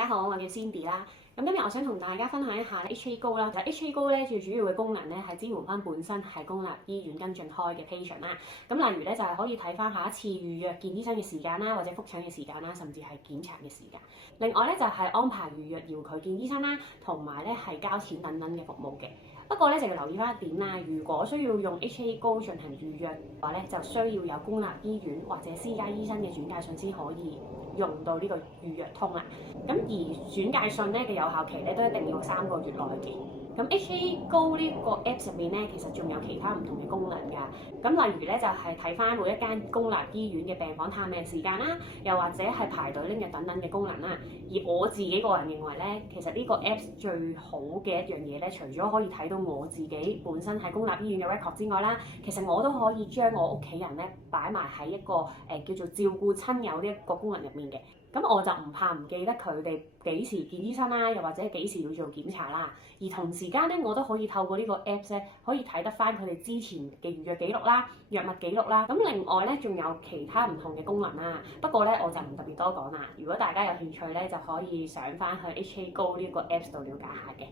家好，我叫 Cindy 啦。咁今日我想同大家分享一下 HA Go 啦。其實 HA Go 咧最主要嘅功能咧係支援翻本身係公立醫院跟進開嘅 patient 啦。咁例如咧就係可以睇翻下一次預約見醫生嘅時間啦，或者覆診嘅時間啦，甚至係檢查嘅時間。另外咧就係安排預約遙距見醫生啦，同埋咧係交錢等等嘅服務嘅。不過咧就要留意翻一點啦，如果需要用 HA Go 進行預約嘅話咧，就需要有公立醫院或者私家醫生嘅轉介信先可以用到呢個預約通啦。咁而轉介信咧嘅有效期咧都一定要3個月內嘅。咁 HA Go 呢個 Apps 入面咧，其實仲有其他唔同嘅功能㗎。咁例如咧就係睇翻每一間公立醫院嘅病房探病時間啦，又或者係排隊拎藥等等嘅功能啦。而我自己個人認為咧，其實呢個 Apps 最好嘅一樣嘢咧，除咗可以睇到我自己本身喺公立醫院嘅 record 之外啦，其實我都可以將我屋企人咧擺埋喺一個叫做照顧親友呢一個功能入面嘅。咁我就唔怕唔記得佢哋幾時見醫生啦，又或者幾時要做檢查啦。而同時間咧，我都可以透過呢個 Apps 咧，可以睇得翻佢哋之前嘅預約記錄啦、藥物記錄啦。咁另外咧，仲有其他唔同嘅功能啦。不過咧，我就唔特別多講啦。如果大家有興趣咧，就可以上翻去 HA Go 呢個 Apps 度了解下嘅。